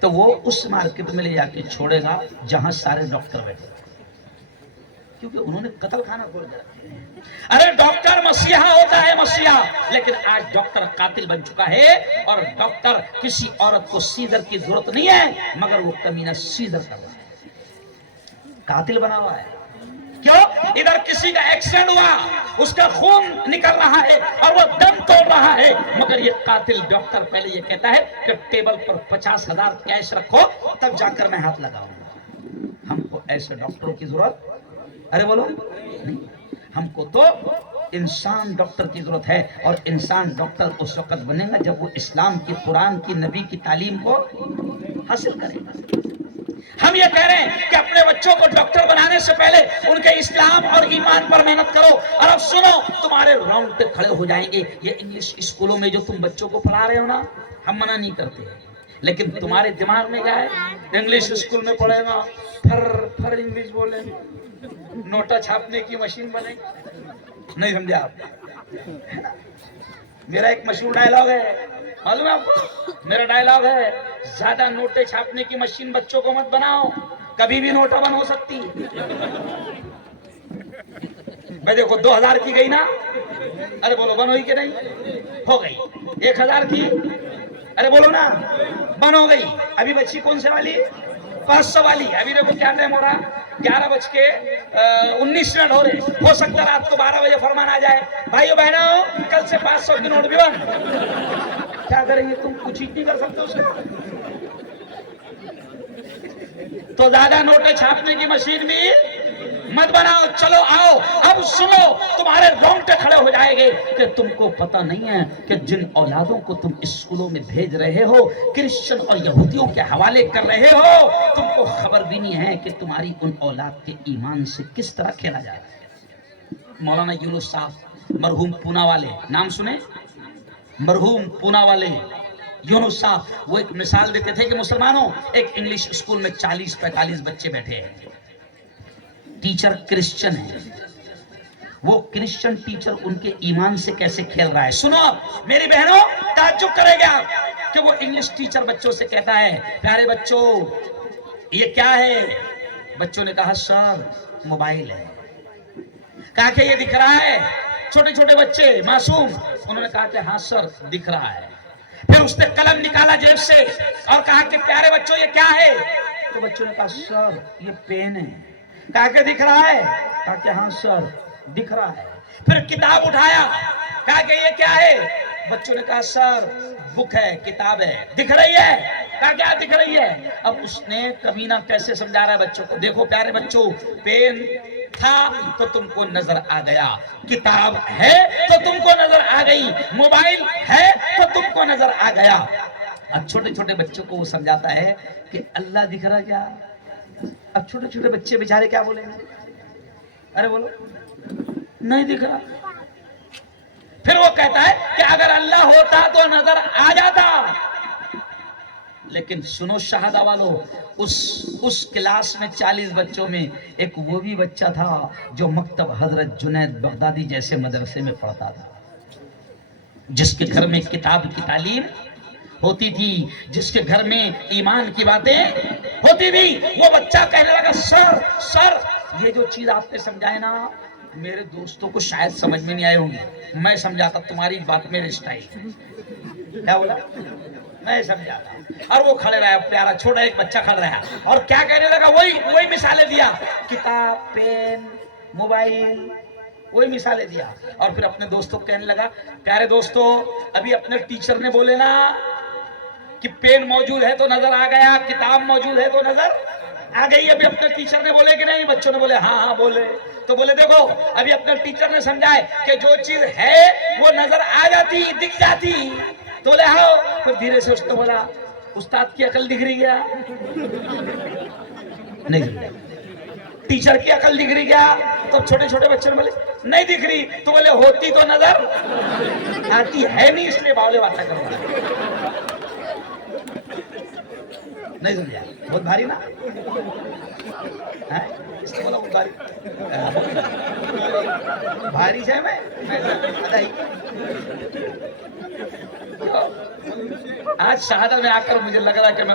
تو وہ اس مارکیٹ میں لے جا کے چھوڑے گا جہاں سارے ڈاکٹر بیٹھے، کیونکہ انہوں نے قتل خانہ کھول کے رکھے ہیں۔ ارے ڈاکٹر مسیحا ہوتا ہے، مسیحا، لیکن آج ڈاکٹر قاتل بن چکا ہے، اور ڈاکٹر کسی عورت کو سیزر کی ضرورت نہیں ہے، مگر وہ کمینہ سیزر کر رہا ہے، قاتل بنا ہوا ہے۔ کیوں؟ ادھر کسی کا ایکسیڈنٹ ہوا، اس کا خون نکل رہا ہے اور وہ دم توڑ رہا ہے، مگر یہ قاتل ڈاکٹر پہلے یہ کہتا ہے کہ ٹیبل پر 50,000 کیش رکھو تب جا کر میں ہاتھ لگاؤں گا۔ ہم کو ایسے ڈاکٹروں کی ضرورت، ارے بولو نہیں، ہم کو تو انسان ڈاکٹر کی ضرورت ہے، اور انسان ڈاکٹر اس وقت بنے گا جب وہ اسلام کی، قرآن کی، نبی کی تعلیم کو حاصل کرے گا۔ ہم یہ کہہ رہے ہیں کہ اپنے بچوں کو ڈاکٹر بنانے سے پہلے ان کے اسلام اور ایمان پر محنت کرو، اور اب سنو تمہارے رونگٹے کھڑے ہو جائیں گے۔ یہ انگلش اسکولوں میں جو تم بچوں کو پڑھا رہے ہو نا، ہم منع نہیں کرتے، لیکن تمہارے دماغ میں کیا ہے؟ انگلش اسکول میں پڑھے گا، پھر انگلش بولے، نوٹا چھاپنے کی مشین بنے گی۔ نہیں سمجھے آپ؟ میرا ایک مشہور ڈائلاگ ہے، معلوم ہے آپ کو؟ میرا ڈائلاگ ہے، زیادہ نوٹے چھاپنے کی مشین بچوں کو مت بناؤ، کبھی بھی نوٹا بن ہو سکتی۔ میں دیکھو 2000 کی گئی نا، ارے بولو بن ہوئی کہ نہیں؟ ہو گئی۔ 1000 کی، ارے بولو نا، بن ہو گئی۔ ابھی بچی کون سے والی؟ 500 والی۔ ابھی دیکھو کیا ٹائم ہو رہا، 11:19 ہو رہے، ہو سکتا ہے رات کو 12 بجے فرمان آ جائے، بھائیو بہنوں کل سے 500 کی نوٹ بھی بند۔ کیا کریں گے؟ تم کچھ ہی نہیں کر سکتے اسے، تو زیادہ نوٹیں چھاپنے کی مشین بھی مت بناؤ۔ چلو آؤ اب سنو، تمہارے رونگٹے کھڑے ہو جائیں گے کہ تم کو پتہ نہیں ہے کہ جن اولادوں کو تم اسکولوں میں بھیج رہے ہو، کرسچن اور یہودیوں کے حوالے کر رہے ہو، تم کو خبر بھی نہیں ہے کہ تمہاری ان اولاد کے ایمان سے کس طرح کھیلا جا رہا ہے۔ مولانا یونس صاحب مرحوم پونا والے، نام سنے؟ مرحوم پونا والے یونس صاحب، وہ ایک مثال دیتے تھے کہ مسلمانوں، ایک انگلش اسکول میں 40-45 بچے بیٹھے ہیں، ٹیچر کرسچن ہے، وہ کرسچن ٹیچر ان کے ایمان سے کیسے کھیل رہا ہے۔ سنو آپ میری بہنوں، تعجب کرے گا کہ وہ انگلش ٹیچر بچوں سے کہتا ہے، پیارے بچوں یہ کیا ہے؟ بچوں نے کہا سر موبائل ہے۔ کہا کہ یہ دکھ رہا ہے؟ چھوٹے چھوٹے بچے معصوم، انہوں نے کہا کہ ہاں سر دکھ رہا ہے۔ پھر اس نے قلم نکالا جیب سے اور کہا کہ پیارے بچوں یہ کیا ہے؟ تو بچوں نے کہا سر یہ پین ہے۔ کہا کہ دکھ رہا ہے؟ کہا کہ ہاں سر دکھ رہا ہے۔ پھر کتاب اٹھایا، کہا کہ یہ کیا ہے؟ بچوں نے کہا سر بک ہے، کتاب ہے۔ دکھ رہی ہے؟ کہا کیا دکھ رہی ہے؟ اب اس نے کمینہ کیسے سمجھا رہا ہے بچوں کو، دیکھو پیارے بچوں، پین تھا تو تم کو نظر آ گیا، کتاب ہے تو تم کو نظر آ گئی، موبائل ہے تو تم کو نظر آ گیا۔ اب چھوٹے چھوٹے بچوں کو وہ سمجھاتا ہے کہ اللہ دکھ رہا کیا؟ اب چھوٹے چھوٹے بچے بیچارے کیا بولیں گے؟ ارے بولو نہیں دکھ رہا۔ پھر وہ کہتا ہے کہ اگر اللہ ہوتا تو نظر آ جاتا۔ لیکن سنو شہادہ والو، اس کلاس میں 40 بچوں میں ایک وہ بھی بچہ تھا جو مکتب حضرت جنید بغدادی جیسے مدرسے میں پڑھتا تھا، جس کے گھر میں کتاب کی تعلیم ہوتی تھی، جس کے گھر میں ایمان کی باتیں ہوتی تھی۔ وہ بچہ کہنے لگا سر یہ جو چیز آپ نے سمجھائے نا میرے دوستوں کو شاید سمجھ میں نہیں آئے ہوں گے، میں سمجھاتا تمہاری بات میرے اسٹائل۔ کیا بولا؟ میں سمجھاتا۔ اور وہ کھڑے رہا، پیارا چھوٹا ایک بچہ کھڑا رہا اور کیا کہنے لگا؟ وہی مثالیں دیا، کتاب، پین، موبائل، وہی مثالیں دیا۔ اور پھر اپنے دوستوں کو کہنے لگا، پیارے دوستوں ابھی اپنے ٹیچر نے بولے نا کہ پین موجود ہے تو نظر آ گیا، کتاب موجود ہے تو نظر آ گئی، ابھی اپنے ٹیچر نے بولے کہ نہیں؟ بچوں نے بولے ہاں بولے۔ تو بولے دیکھو ابھی اپنے ٹیچر نے سمجھائے کہ جو چیز ہے وہ نظر آ جاتی، دکھ جاتی، تو بولے ہاں۔ پھر دھیرے سے اس نے بولا استاد کی عقل دکھ رہی کیا؟ نہیں، ٹیچر کی عقل دکھ رہی کیا؟ تو چھوٹے چھوٹے بچے نے بولے نہیں دکھ رہی، تو بولے ہوتی تو نظر آتی ہے نہیں، اس لیے باولے باتیں کر رہا ہے۔ نہیں سمجھا؟ بہت بھاری نا؟ اس نے بولا بہت بھاری، بھاری سے میں آج شہادت میں آ کر مجھے لگ رہا کہ میں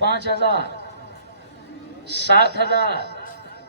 5,000 7,000।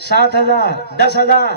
7,000 10,000।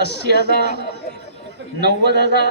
80,000 90,000।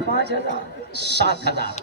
5,000 7,000।